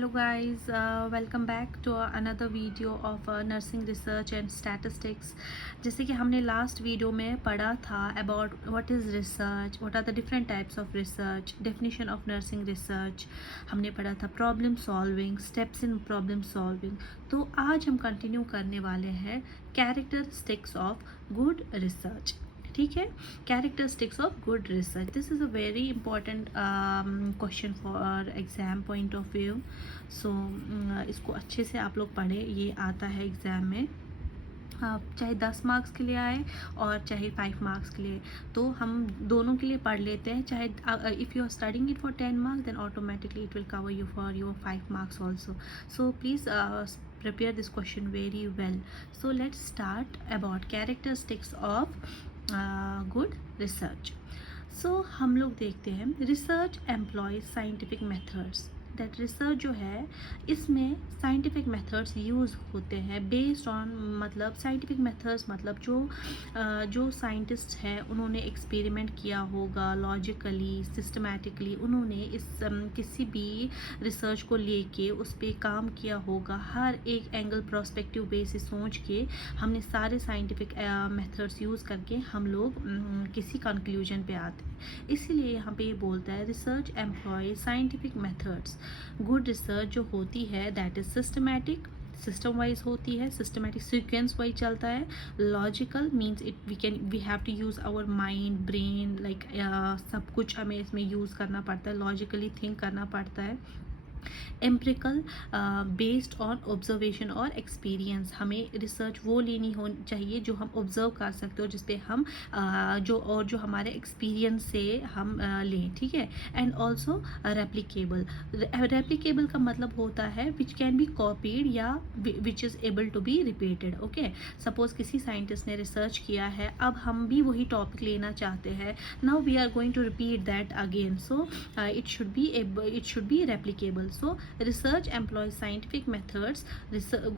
Hello guys, welcome back to another video of nursing research and statistics. जैसे कि हमने last video में पढ़ा था about what is research, what are the different types of research, definition of nursing research. हमने पढ़ा था problem solving, steps in problem solving. तो आज हम कंटिन्यू करने वाले हैं characteristics of good research. ठीक है, characteristics of good research. This is a very important question for exam point of view. So इसको अच्छे से आप लोग पढ़ें. ये आता है एग्ज़ाम में, चाहे 10 मार्क्स के लिए आए और चाहे 5 मार्क्स के लिए. तो हम दोनों के लिए पढ़ लेते हैं. चाहे if you are studying it for 10 marks then automatically it will cover you for your 5 marks also. So please prepare this question very well. So let's start about characteristics of good research. So हम लोग देखते हैं research employs scientific methods. That research जो है इसमें scientific methods use होते हैं based on, मतलब साइंटिफिक मेथड्स मतलब जो साइंटिस्ट हैं उन्होंने एक्सपेरिमेंट किया होगा लॉजिकली सिस्टमैटिकली. उन्होंने इस किसी भी रिसर्च को लेके उस पर काम किया होगा. हर एक एंगल प्रोस्पेक्टिव वे से सोच के हमने सारे साइंटिफिक मेथड्स यूज़ करके हम लोग किसी कंक्लूजन पे आते हैं. इसीलिए यहाँ पे ये बोलता है research employ scientific methods. Good research जो होती है that is systematic, system wise होती है, सिस्टमैटिक सीक्वेंस वाइज चलता है. Logical means we have to use our mind brain like सब कुछ हमें इसमें यूज़ करना पड़ता है, लॉजिकली थिंक करना पड़ता है. एम्प्रिकल बेस्ड ऑन ऑब्जर्वेशन और एक्सपीरियंस. हमें रिसर्च वो लेनी हो चाहिए जो हम ऑब्जर्व कर सकते हो, जिसपे हम जो हमारे एक्सपीरियंस से हम लें. ठीक है. And also replicable. रेप्लिकेबल का मतलब होता है विच कैन बी कॉपीड या which is able to be repeated. Okay, suppose किसी साइंटिस्ट ने रिसर्च किया है, अब हम भी वही टॉपिक लेना चाहते हैं. Now we are going to repeat that again. So it should be replicable. So research employs scientific methods.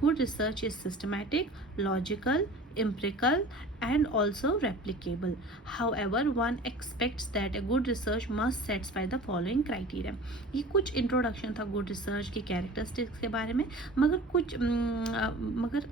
Good research is systematic, logical, empirical and also replicable. However, one expects that a good research must satisfy the following criteria. ये कुछ introduction था good research के characteristics के बारे में. मगर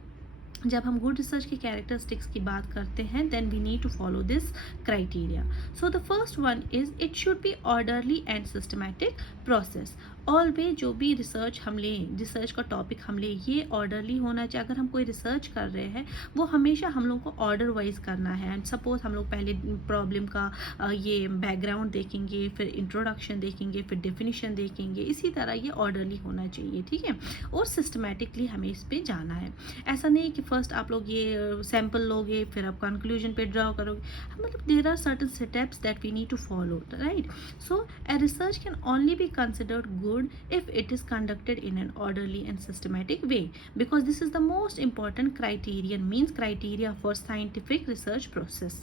जब हम गुड रिसर्च के कैरेक्टरिस्टिक्स की बात करते हैं then we need to follow this criteria. So the first one is it should be orderly and systematic process. Always जो भी रिसर्च हम लें, रिसर्च का टॉपिक हम लें, ये ऑर्डरली होना चाहिए. अगर हम कोई रिसर्च कर रहे हैं वो हमेशा हम लोग को ऑर्डर वाइज करना है. एंड सपोज हम लोग पहले प्रॉब्लम का ये बैकग्राउंड देखेंगे, फिर इंट्रोडक्शन देखेंगे, फिर डेफिनेशन देखेंगे. इसी तरह ये ऑर्डरली होना चाहिए. ठीक है. और सिस्टमैटिकली हमें इस पर जाना है. ऐसा नहीं कि फर्स्ट आप लोग ये सैम्पल लोगे फिर आप कंक्लूजन पे ड्रॉ करोगे. मतलब there are certain steps that we need to follow, right. So a research can only be considered good if it is conducted in an orderly and systematic way, because this is the most important criterion, means criteria for scientific research process.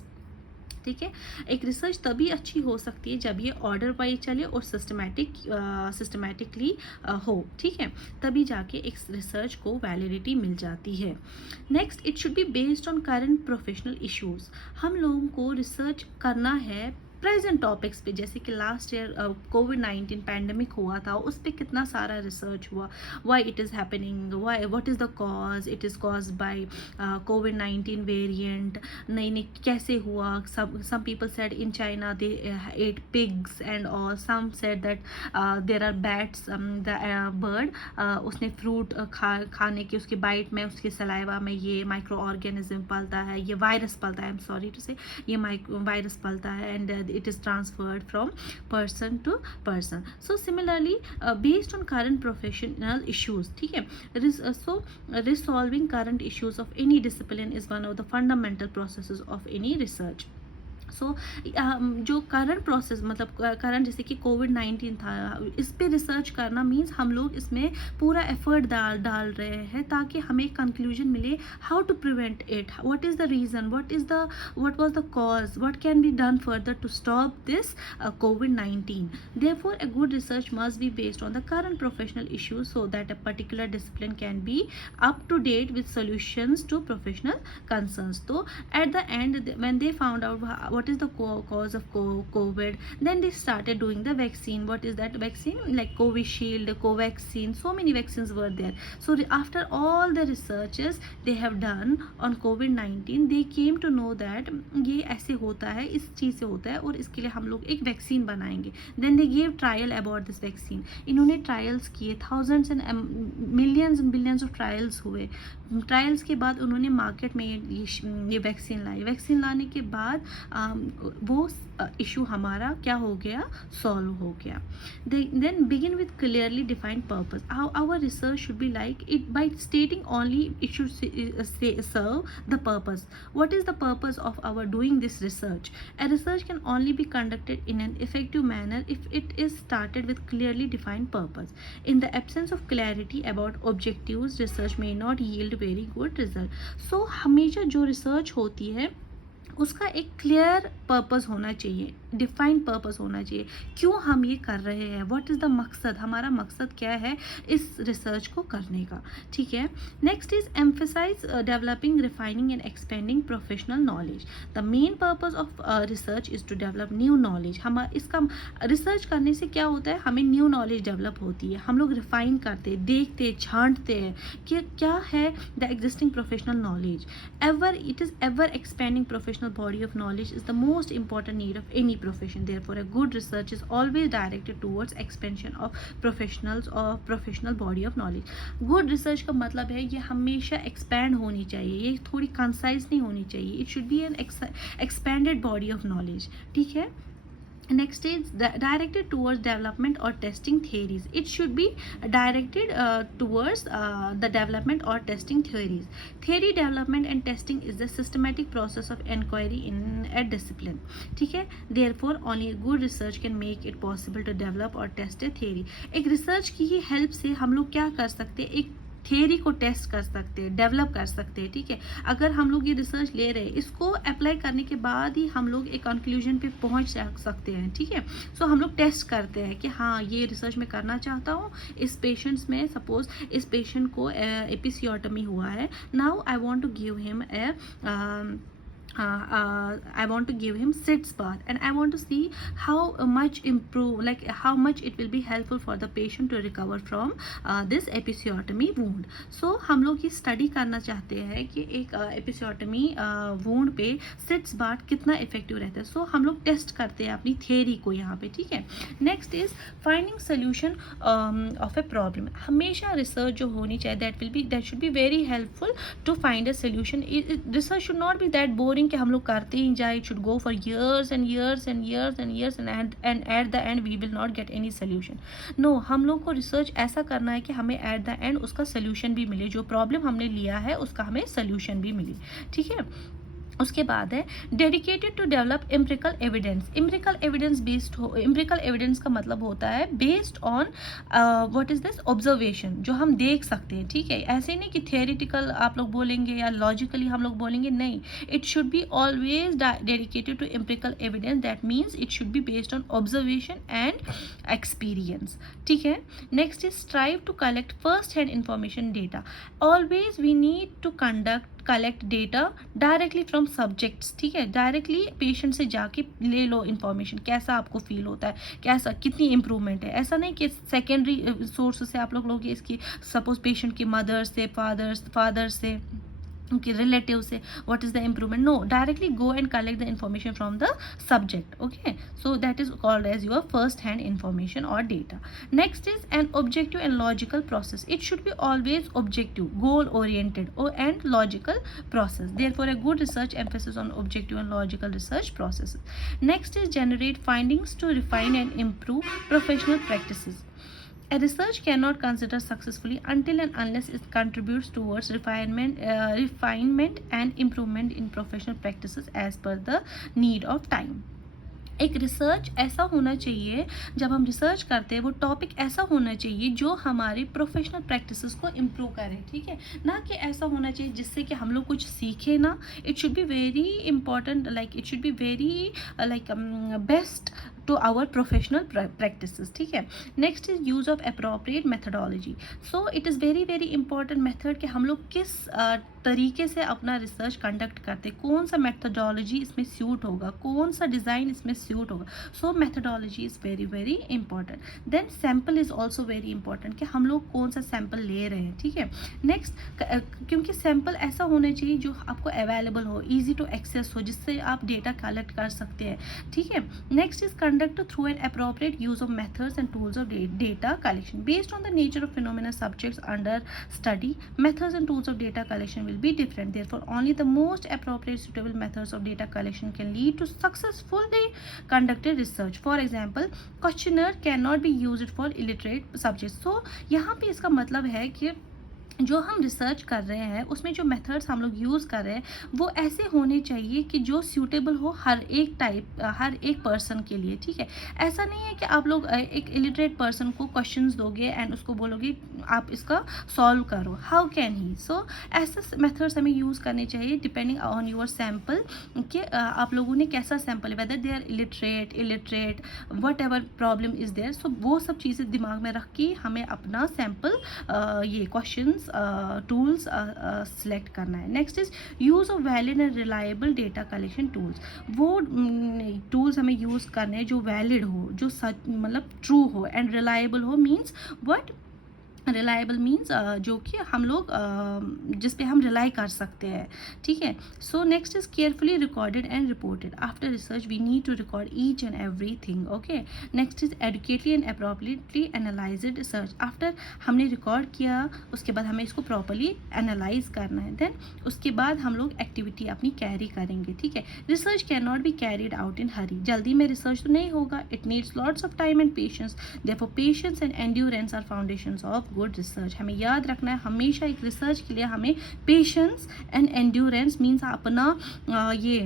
ठीक है. एक research तभी अच्छी हो सकती है जब ये ऑर्डर वाइज चले और सिस्टमैटिकली हो. ठीक है. तभी जाके एक रिसर्च को वैलिडिटी मिल जाती है. Next, it should be based on current professional issues. हम लोगों को रिसर्च करना है प्रेजेंट टॉपिक्स पे. जैसे कि लास्ट ईयर कोविड-19 पैंडमिक हुआ था, उस पर कितना सारा रिसर्च हुआ. Why it is happening, why what is the cause, it is cause by covid variant. नहीं कैसे हुआ. some people said in China they ate pigs and all. Some said that there are bats, the bird उसने fruit खाने की उसकी bite में उसके saliva में ये माइक्रो ऑर्गेनिज्म पलता है, ये वायरस पलता है. आई एम सॉरी टू से ये वायरस पलता है and it is transferred from person to person. So similarly based on current professional issues. ठीक है. So resolving current issues of any discipline is one of the fundamental processes of any research. सो जो current process मतलब current जैसे कि कोविड-19 था, इस पे research करना मीन्स हम लोग इसमें पूरा एफर्ट डाल रहे हैं ताकि हमें कंक्लूजन मिले. How to prevent it, what is the reason, what was the cause, what can be done further to stop this कोविड-19. Therefore a good research must be based on the current professional issues so that a particular discipline can be up to date with solutions to professional concerns. तो at the end when they found out what is the cause of COVID. Then they started doing the vaccine. What is that vaccine? Like Covishield, Covaxin, so many vaccines were there. So after all the researches they have done on COVID-19, they came to know that ये ऐसे होता है, इस चीज़ से होता है और इसके लिए हम लोग एक वैक्सीन बनाएंगे. Then they gave trial about this vaccine. इन्होंने ट्रायल्स किए, thousands and millions and billions of trials हुए. ट्रायल्स के बाद उन्होंने मार्केट में ये वैक्सीन लाई. वैक्सीन लाने के बाद वो इशू हमारा क्या हो गया, सॉल्व हो गया. Then begin with clearly defined purpose. Our research should be like it by stating only it should serve the purpose. What is the purpose of our doing this research? A research can only be conducted in an effective manner if it is started with clearly defined purpose. In the absence of clarity about objectives, research may not yield very good result. So हमेशा जो research होती है उसका एक clear purpose होना चाहिए, defined purpose होना चाहिए. क्यों हम ये कर रहे हैं, व्हाट इज़ द मकसद, हमारा मकसद क्या है इस रिसर्च को करने का. ठीक है. Next is emphasise developing, refining and expanding professional knowledge. The main purpose of research is to develop new knowledge. हम इसका रिसर्च करने से क्या होता है, हमें न्यू नॉलेज डेवलप होती है. हम लोग रिफाइन करते हैं, देखते हैं, छांटते हैं कि क्या है the existing professional knowledge. It is ever expanding professional body of knowledge is the most important need of any profession. Therefore, a good research is always directed towards expansion of professional body of knowledge. Good research का मतलब है ये हमेशा expand होनी चाहिए, ये थोड़ी concise नहीं होनी चाहिए. It should be an expanded body of knowledge. ठीक है. Next is directed towards development or testing theories. It should be directed towards the development or testing theories. Theory development and testing is the systematic process of inquiry in a discipline. ठीक है. Therefore, only a good research can make it possible to develop or test a theory. एक research की ही help से हम लोग क्या कर सकते हैं, एक थियरी को टेस्ट कर सकते हैं, डेवलप कर सकते हैं. ठीक है. अगर हम लोग ये रिसर्च ले रहे हैं, इसको अप्लाई करने के बाद ही हम लोग एक कंक्लूजन पे पहुंच सकते हैं. ठीक है. सो हम लोग टेस्ट करते हैं कि हाँ ये रिसर्च मैं करना चाहता हूँ इस पेशेंट्स में. सपोज इस पेशेंट को एपिसियोटमी हुआ है. Now I want to give him I want to give him sitz bath and I want to see how much how much it will be helpful for the patient to recover from this episiotomy wound. So हम लोग ये study करना चाहते हैं कि एक episiotomy wound पे seats bath कितना इफेक्टिव रहता है. सो हम लोग टेस्ट करते हैं अपनी थियरी को यहाँ पे. ठीक है. Next is finding solution of a problem. हमेशा रिसर्च जो होनी चाहिए that should be very helpful to find a solution. Research should not be that boring कि हम लोग करते ही जाए. It should go for years and years and years and years and at the end we will not get any solution. No, हम लोग को research ऐसा करना है कि हमें at the end उसका सोल्यूशन भी मिले, जो प्रॉब्लम हमने लिया है उसका हमें सोल्यूशन भी मिले. ठीक है. उसके बाद है dedicated to develop empirical evidence. Empirical evidence का मतलब होता है based on what is this, observation, जो हम देख सकते हैं. ठीक है. ऐसे नहीं कि थियोरिटिकल आप लोग बोलेंगे या लॉजिकली हम लोग बोलेंगे, नहीं. It should be always dedicated to empirical evidence. That means it should be based on observation and experience. ठीक है. Next is strive to collect first hand information data. Always we need to collect data directly from subjects. ठीक है. Directly patient से जाके ले लो information, कैसा आपको feel होता है, कैसा कितनी इम्प्रूवमेंट है. ऐसा नहीं कि सेकेंडरी सोर्स से आप लोग इसकी सपोज पेशेंट की मदर से, फादर से, उनके रिलेटिव से what is the improvement. No, directly go and collect the information from the subject. Okay. So that is called as your first hand information और data. Next is an objective and logical process. It should be always objective, goal oriented and logical process. Therefore, a good research emphasis on objective and logical research processes. Next is generate findings to refine and improve professional practices. A research cannot consider successfully until and unless it contributes towards refinement and improvement in professional practices as per the need of time. एक research ऐसा होना चाहिए, जब हम research करते हैं वो topic ऐसा होना चाहिए जो हमारी प्रोफेशनल प्रैक्टिसेस को इम्प्रूव करे. ठीक है. ना कि ऐसा होना चाहिए जिससे कि हम लोग कुछ सीखें ना. It should be very important, it should be very best to our professional practices. ठीक है. Next is use of appropriate methodology. So it is very very important method कि हम लोग किस तरीके से अपना रिसर्च कंडक्ट करते हैं, कौन सा मेथडोलॉजी इसमें सूट होगा, कौन सा डिज़ाइन इसमें सूट होगा. So methodology is very very important. Then sample is also very important कि हम लोग कौन सा सैम्पल ले रहे हैं. ठीक है. नेक्स्ट, क्योंकि सैम्पल ऐसा होना चाहिए जो आपको अवेलेबल हो, ईजी टू एक्सेस हो, जिससे आप डेटा कलेक्ट कर सकते हैं. ठीक है. Next is conduct through an appropriate use of methods and tools of data collection based on the nature of phenomena subjects under study. Methods and tools of data collection will be different, therefore only the most appropriate suitable methods of data collection can lead to successfully conducted research. For example, questionnaire cannot be used for illiterate subjects. So यहाँ पे इसका मतलब है कि जो हम research कर रहे हैं उसमें जो मेथड्स हम लोग यूज़ कर रहे हैं वो ऐसे होने चाहिए कि जो सूटेबल हो हर एक पर्सन के लिए. ठीक है. ऐसा नहीं है कि आप लोग एक इलिटरेट पर्सन को क्वेश्चंस दोगे एंड उसको बोलोगे आप इसका सॉल्व करो. How can he. सो ऐसे मेथड्स हमें यूज़ करने चाहिए डिपेंडिंग ऑन योर सैम्पल कि आप लोगों ने कैसा सैम्पल है, whether they are illiterate whatever problem is there. So वो सब चीज़ें दिमाग में रख के हमें अपना सैम्पल ये क्वेश्चंस टूल्स सिलेक्ट करना है. Next is use of valid and reliable data collection tools. वो टूल्स हमें यूज़ करने जो वैलिड हो, जो सच मतलब ट्रू हो, एंड रिलायबल हो मीन्स व्हाट. रिलायबल मीन्स जो कि हम लोग जिस पे हम रिलाई कर सकते हैं. ठीक है. So next is carefully recorded and reported. After research we need to record each and every thing. Okay. Next is adequately and appropriately analysed research. After हमने रिकॉर्ड किया उसके बाद हमें इसको प्रॉपरली एनालाइज करना है. देन उसके बाद हम लोग एक्टिविटी अपनी कैरी करेंगे. ठीक है. Research can not be carried out in hurry. जल्दी में रिसर्च तो नहीं होगा. It needs lots of time and patience. Therefore patience and endurance are foundations of good research. हमें याद रखना है हमेशा एक रिसर्च के लिए हमें पेशेंस एंड एंड्योरेंस मीन्स अपना ये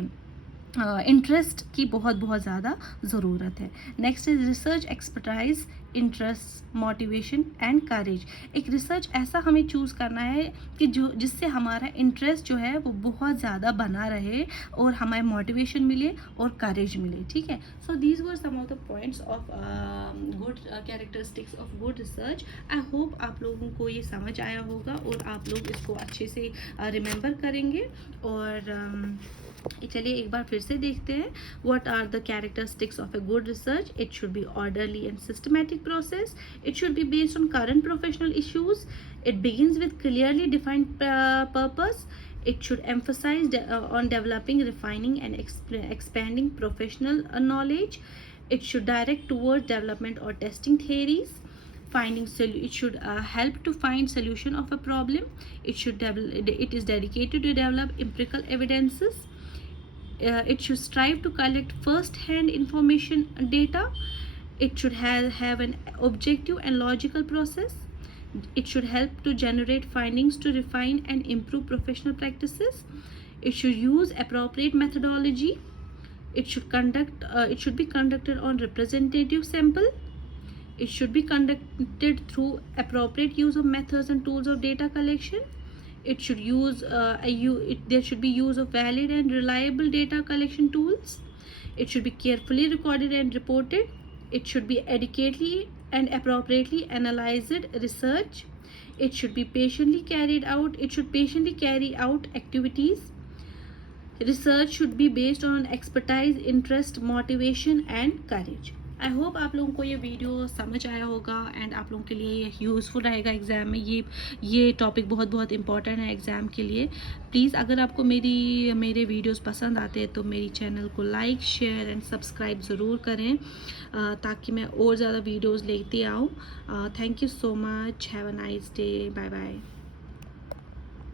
इंटरेस्ट की बहुत ज़्यादा ज़रूरत है. Next is research expertise, interest, motivation and courage. एक रिसर्च ऐसा हमें चूज़ करना है कि जो जिससे हमारा इंटरेस्ट जो है वो बहुत ज़्यादा बना रहे और हमें मोटिवेशन मिले और करेज मिले. ठीक है. So these were some of the points of good characteristics of good research. I hope आप लोगों को ये समझ आया होगा और आप लोग इसको अच्छे से रिमेंबर करेंगे. और चलिए एक बार फिर से देखते हैं. What are the characteristics of a good research. It should be orderly and systematic process. It should be based on current professional issues. It begins with clearly defined purpose. It should emphasize on developing, refining and expanding professional knowledge. It should direct towards development or testing theories. It should help to find solution of a problem. It is dedicated to develop empirical evidences. It should strive to collect first-hand information data. It should have an objective and logical process. It should help to generate findings to refine and improve professional practices. It should use appropriate methodology. It should be conducted on representative sample. It should be conducted through appropriate use of methods and tools of data collection. It should there should be use of valid and reliable data collection tools. It should be carefully recorded and reported. It should be adequately and appropriately analyzed research. It should patiently carry out activities. Research should be based on expertise, interest, motivation and courage. I hope आप लोगों को ये video समझ आया होगा and आप लोगों के लिए ये यूज़फुल रहेगा एग्ज़ाम में. ये टॉपिक बहुत इंपॉर्टेंट है एग्ज़ाम के लिए. प्लीज़ अगर आपको मेरे वीडियोस पसंद आते हैं तो मेरी चैनल को लाइक, शेयर एंड सब्सक्राइब ज़रूर करें ताकि मैं और ज़्यादा वीडियोस लेते आऊँ. Thank you so much. Have a nice day. Bye bye.